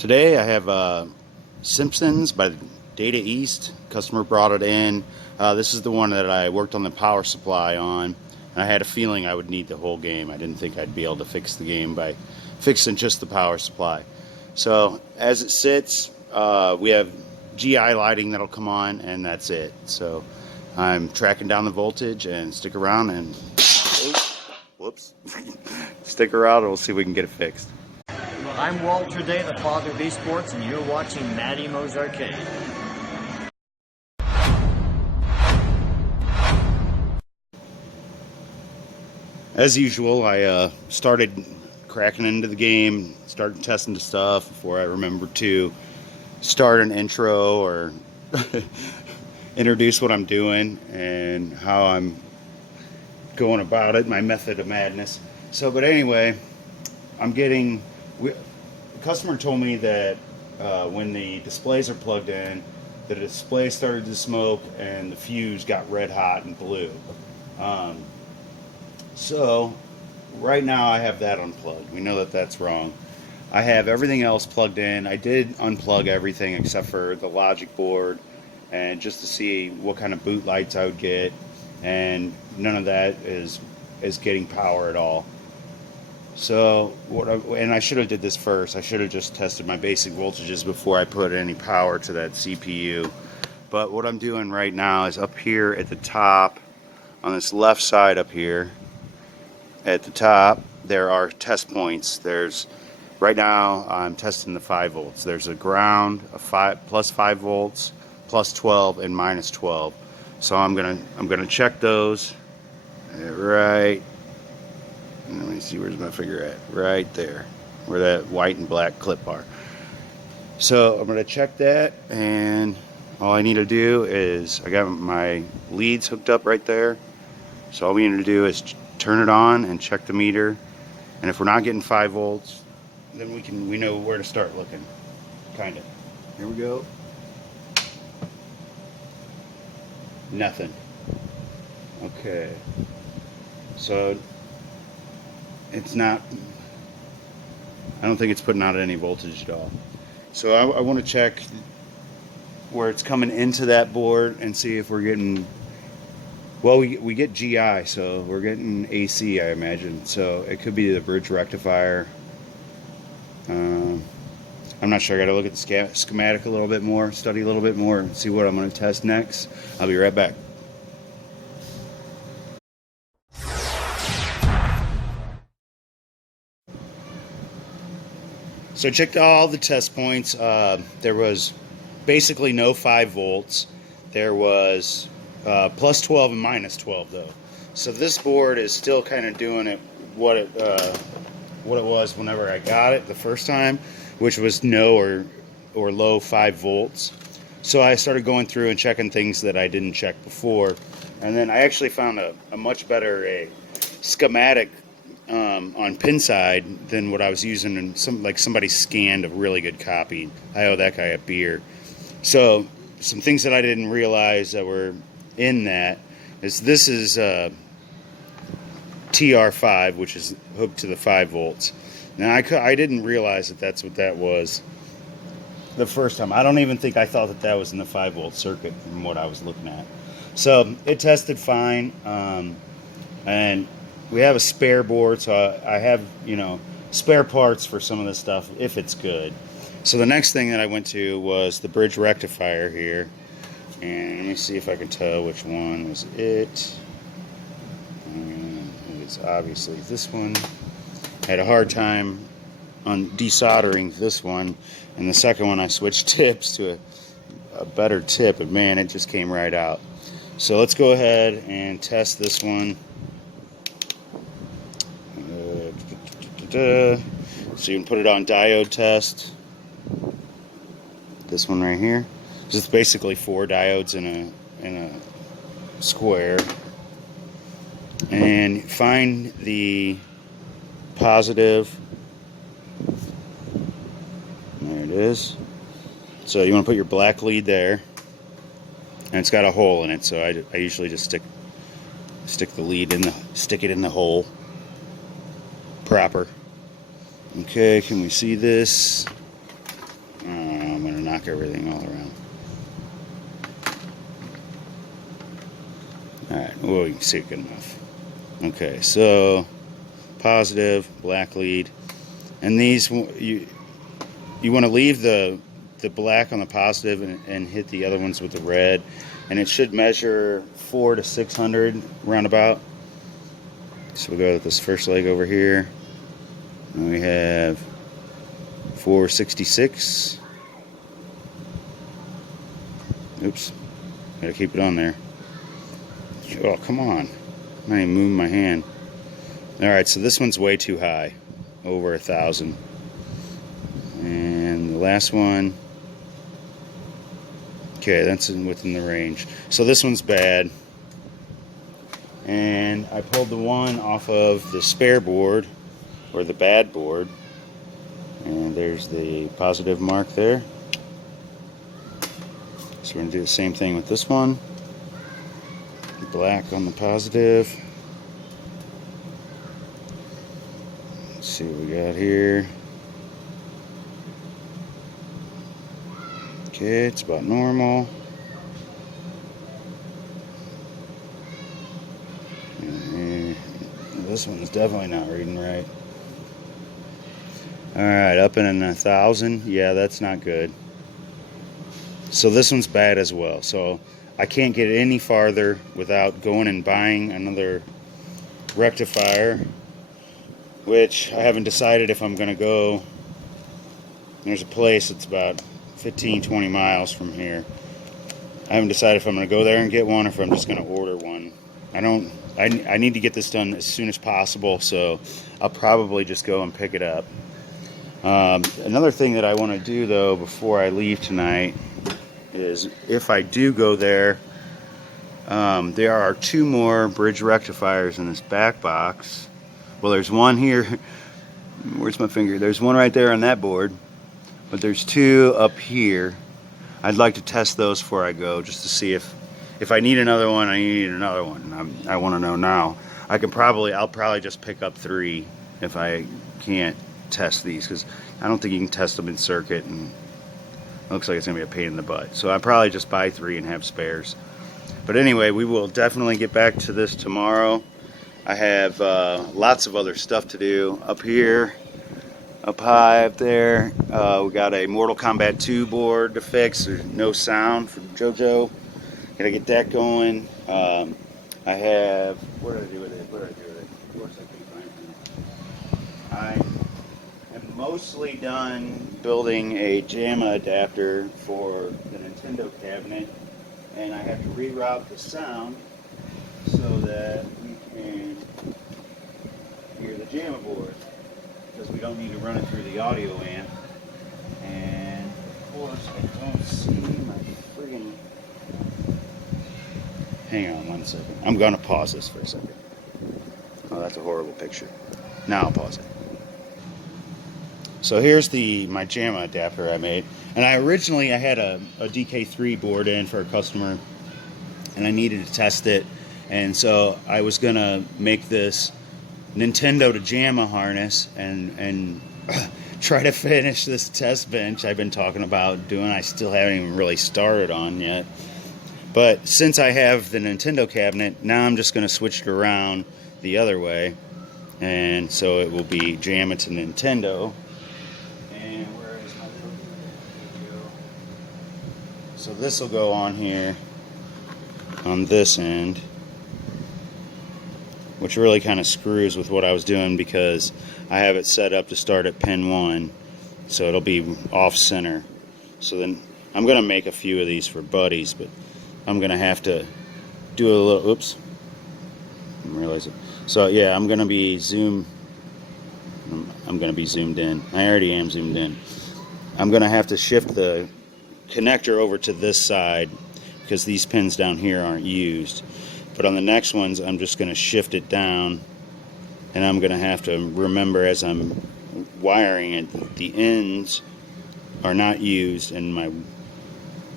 Today I have Simpsons by Data East. Customer brought it in. This is the one that I worked on the power supply on. And I had a feeling I would need the whole game. I didn't think I'd be able to fix the game by fixing just the power supply. So as it sits, we have GI lighting that'll come on, and that's it. So I'm tracking down the voltage, and stick around and whoops, stick around and we'll see if we can get it fixed. I'm Walter Day, the father of esports, and you're watching Matty Mo's Arcade. As usual, I started cracking into the game, started testing the stuff before I remembered to start an intro or introduce what I'm doing and how I'm going about it, my method of madness. So, but anyway, the customer told me that when the displays are plugged in, the display started to smoke and the fuse got red hot and blue. So right now I have that unplugged. We know that that's wrong. I have everything else plugged in. I did unplug everything except for the logic board, and just to see what kind of boot lights I would get, and none of that is getting power at all. So I should have did this first. I should have just tested my basic voltages before I put any power to that CPU. But what I'm doing right now is up here at the top, on this left side up here, at the top, there are test points. Right now I'm testing the 5 volts. There's a ground, plus 5 volts, plus 12, and minus 12. So I'm gonna check those. Right. Let me see, where's my finger at? Right there, where that white and black clip are. So I'm gonna check that, and all I need to do is, I got my leads hooked up right there. So all we need to do is turn it on and check the meter. And if we're not getting 5 volts, then we know where to start looking. Kinda. Here we go. Nothing. Okay. So it's not, I don't think it's putting out any voltage at all. So I want to check where it's coming into that board and see if we're getting, well, we get GI, so we're getting AC, I imagine. So it could be the bridge rectifier. I'm not sure. I got to look at the schematic a little bit more, study a little bit more, and see what I'm going to test next. I'll be right back. So I checked all the test points. There was basically no 5 volts. There was plus 12 and minus 12 though. So this board is still kind of doing it what it was whenever I got it the first time, which was no or low 5 volts. So I started going through and checking things that I didn't check before, and then I actually found a much better schematic on Pinside than what I was using, and somebody scanned a really good copy. I owe that guy a beer. So some things that I didn't realize that were in that is this is TR5, which is hooked to the 5 volts. Now I didn't realize that that's what that was the first time. I don't even think I thought that was in the 5 volt circuit from what I was looking at. So it tested fine, and we have a spare board, so I have, spare parts for some of this stuff if it's good. So the next thing that I went to was the bridge rectifier here, and let me see if I can tell which one was it. It's obviously this one. I had a hard time on desoldering this one, and the second one I switched tips to a better tip, and man, it just came right out. So let's go ahead and test this one. So you can put it on diode test. This one right here. This is basically 4 diodes in a square. And find the positive. There it is. So you want to put your black lead there, and it's got a hole in it. So I usually just stick the lead stick it in the hole proper. Okay, can we see this? knock everything all around. Alright, well, you can see it good enough. Okay, so positive, black lead. And these, you want to leave the black on the positive and hit the other ones with the red. And it should measure 400 to 600 roundabout. So we'll go with this first leg over here. And we have 466. Oops, gotta keep it on there. Oh, come on. I'm not even moving my hand. Alright, so this one's way too high. Over 1,000. And the last one. Okay, that's within the range. So this one's bad. And I pulled the one off of the spare board, or the bad board. And there's the positive mark there. So we're going to do the same thing with this one. Black on the positive. Let's see what we got here. Okay, it's about normal. And this one's definitely not reading right. Alright, up in 1,000. Yeah, that's not good. So this one's bad as well. So I can't get any farther without going and buying another rectifier, which I haven't decided if I'm going to go. There's a place that's about 15-20 miles from here. I haven't decided if I'm going to go there and get one or if I'm just going to order one. I need to get this done as soon as possible, so I'll probably just go and pick it up. Another thing that I want to do though before I leave tonight is, if I do go there, there are 2 more bridge rectifiers in this back box. Well, there's one here. Where's my finger? There's one right there on that board, but there's 2 up here. I'd like to test those before I go, just to see if I need another one. I need another one. I want to know now. I'll probably just pick up 3 if I can't test these, because I don't think you can test them in circuit, and it looks like it's going to be a pain in the butt. So I'll probably just buy 3 and have spares. But anyway, we will definitely get back to this tomorrow. I have lots of other stuff to do up here, up high up there. We got a Mortal Kombat 2 board to fix. There's no sound from JoJo. Gotta get that going. I have, what did I do with it? Of course I can find it. I am mostly done building a JAMA adapter for the Nintendo cabinet, and I have to reroute the sound so that we can hear the JAMA board, because we don't need to run it through the audio amp. And of course I don't see my friggin'... Hang on one second. I'm gonna pause this for a second. Oh, that's a horrible picture. Now I'll pause it. So here's my JAMA adapter I made. And I had a DK3 board in for a customer, and I needed to test it. And so I was gonna make this Nintendo to JAMA harness and try to finish this test bench I've been talking about doing. I still haven't even really started on yet. But since I have the Nintendo cabinet, now I'm just going to switch it around the other way. And so it will be JAMA to Nintendo. And where is my video? So this will go on here on this end, which really kind of screws with what I was doing, because I have it set up to start at pin 1. So it'll be off center. So then I'm going to make a few of these for buddies, but I'm going to have to do a little, oops, I'm realizing. So yeah, I'm going to be zoomed in. I already am zoomed in. I'm going to have to shift the connector over to this side, because these pins down here aren't used. But on the next ones, I'm just going to shift it down, and I'm going to have to remember as I'm wiring it, the ends are not used, and my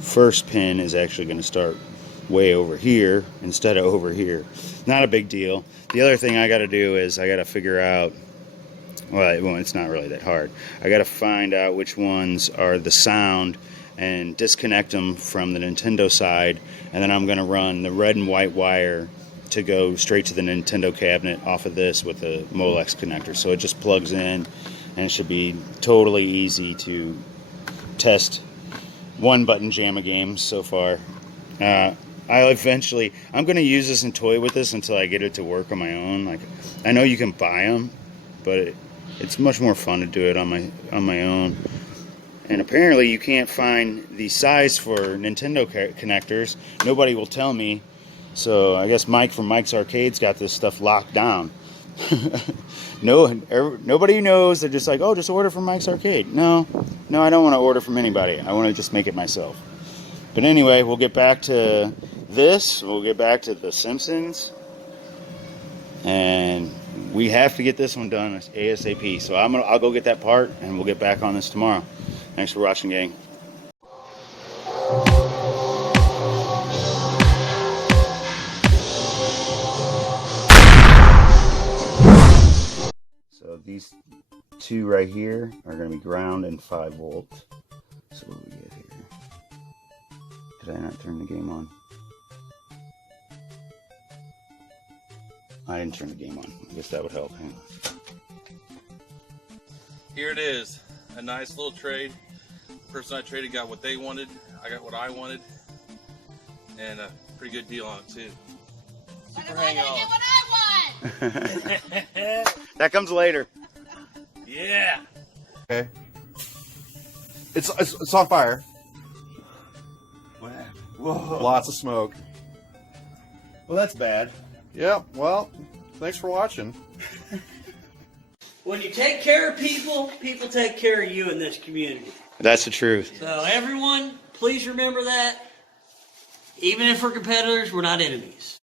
first pin is actually going to start way over here instead of over here. Not a big deal. The other thing I got to do is I got to figure out, well, it's not really that hard. I got to find out which ones are the sound and disconnect them from the Nintendo side, and then I'm going to run the red and white wire to go straight to the Nintendo cabinet off of this with the Molex connector. So it just plugs in, and it should be totally easy to test one button JAMA games so far. I'm going to use this and toy with this until I get it to work on my own. Like, I know you can buy them, but it's much more fun to do it on my own. And apparently you can't find the size for Nintendo connectors. Nobody will tell me. So I guess Mike from Mike's Arcade's got this stuff locked down. Nobody knows. They're just like, oh, just order from Mike's Arcade. No, I don't want to order from anybody. I want to just make it myself. But anyway, we'll get back to this. We'll get back to the Simpsons. And we have to get this one done ASAP. So I'll go get that part, and we'll get back on this tomorrow. Thanks for watching, gang. So these two right here are going to be ground and 5 volt. So what do we get here? Did I not turn the game on? I didn't turn the game on. I guess that would help. Hang on. Here it is. A nice little trade. The person I traded got what they wanted. I got what I wanted. And a pretty good deal on it, too. Super hang on. Get what I want. That comes later. Yeah. Okay. It's on fire. Whoa. Lots of smoke. Well, that's bad. Yeah, well, thanks for watching. When you take care of people, people take care of you in this community. That's the truth. So everyone, please remember that. Even if we're competitors, we're not enemies.